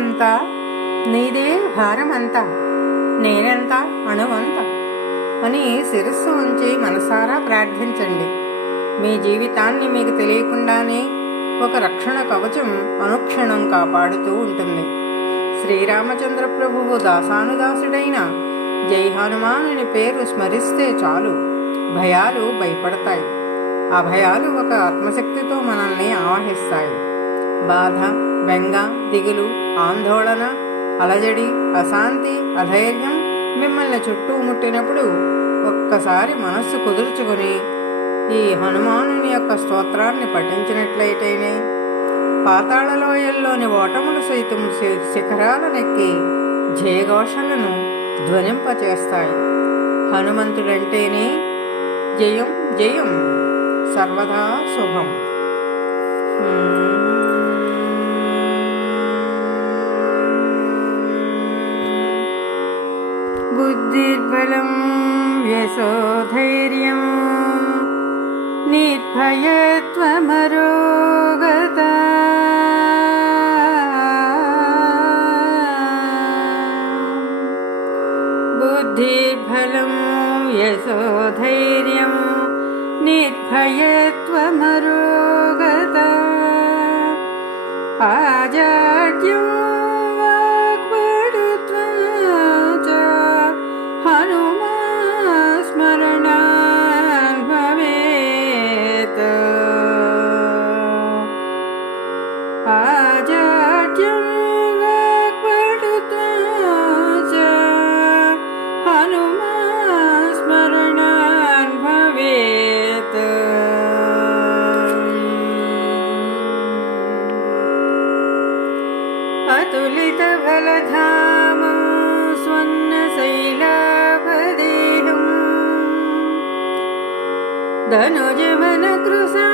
అంతా నీదే భారమంతా. నేనెంత? అణువంత. అని శిరస్సు ఉంచి మనసారా ప్రార్థించండి. మీ జీవితాన్ని మీకు తెలియకుండానే ఒక రక్షణ కవచం అనుక్షణం కాపాడుతూ ఉంటుంది. శ్రీరామచంద్ర ప్రభువు దాసానుదాసుడైన జై హనుమాన్ అని పేరు స్మరిస్తే చాలు. భయాలు భయపడతాయి. ఆ భయాలు ఒక ఆత్మశక్తితో మనల్ని ఆవహిస్తాయి. బాధ బెంగ దిగులు ఆందోళన అలజడి అశాంతి అధైర్యం మిమ్మల్ని చుట్టూ ముట్టినప్పుడు ఒక్కసారి మనస్సు కుదుర్చుకొని ఈ హనుమానుని యొక్క స్తోత్రాన్ని పఠించినట్లయితేనే పాతాళలోయల్లోని ఓటములు సైతం శి- శిఖరాలనెక్కి జయఘోషలను ధ్వనింపచేస్తాయి. హనుమంతుడంటేనే జయం జయం సర్వదా శుభం. बुद्धिर्बलं यशोधैर्यं निर्भयत्वमरोगता बुद्धिर्बलं यशोधैर्यं निर्भयत्वमरोगता आजाड्यम् పాజాట్యం వాక్పటుతో హనుమా స్మరణాన్ భవేత్ అతులిత ఫలధామ స్వన్న శైలాపదేహం ధనుజవన కృషా